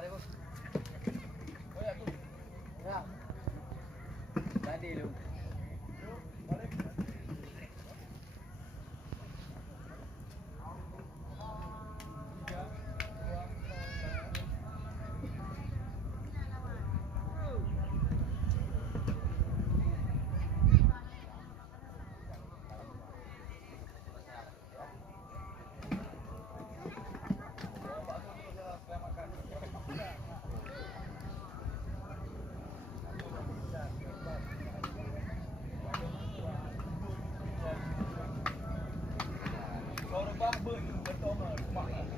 dia bos. Koyak tu. Ya. Tadi lu. Balik. Kalau rebah ber, betul mah.